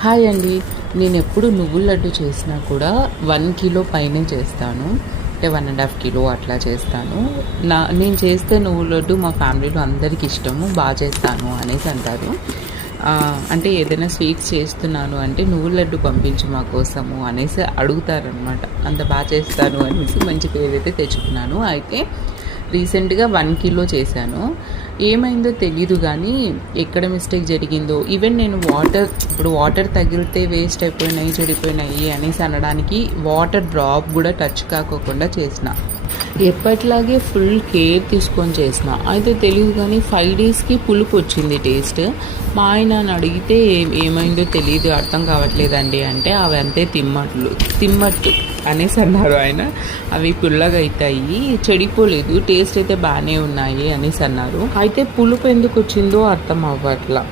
Hi అండి. నేను ఎప్పుడు నువ్వుల లడ్డు చేసినా కూడా 1 కిలో పైనే చేస్తాను. అంటే 1.5 కిలో అట్లా చేస్తాను. నేను చేస్తే నువ్వుల లడ్డు మా ఫ్యామిలీలో అందరికీ ఇష్టము. బాగా చేస్తాను అనేసి అంటారు. అంటే ఏదైనా స్వీట్స్ చేస్తున్నాను అంటే నువ్వుల లడ్డు పంపించు మా కోసము అనేసి అడుగుతారనమాట. అంత బాగా చేస్తాను అనేసి మంచి పేరైతే తెచ్చుకున్నాను. అయితే రీసెంట్గా 1 కిలో చేశాను. ఏమైందో తెలీదు కానీ ఎక్కడ మిస్టేక్ జరిగిందో ఈవెన్ నేను వాటర్ తగిలితే వేస్ట్ అయిపోయినాయి, చెడిపోయినాయి అనేసి అనడానికి వాటర్ డ్రాప్ కూడా టచ్ కాకోకుండా చేసిన. ఎప్పట్లాగే ఫుల్ కేర్ తీసుకొని చేసిన. అయితే తెలియదు కానీ 5 డేస్కి పులుపు వచ్చింది టేస్ట్. మా ఆయనని అడిగితే ఏమైందో తెలియదు, అర్థం కావట్లేదండి అంటే అవి అంతే తిమ్మట్టు అనేసి అన్నారు ఆయన. అవి పుల్లగా అవుతాయి, చెడిపోలేదు, టేస్ట్ అయితే బాగానే ఉన్నాయి అనేసి అన్నారు. అయితే పులుపు ఎందుకు వచ్చిందో అర్థం అవ్వట్లా.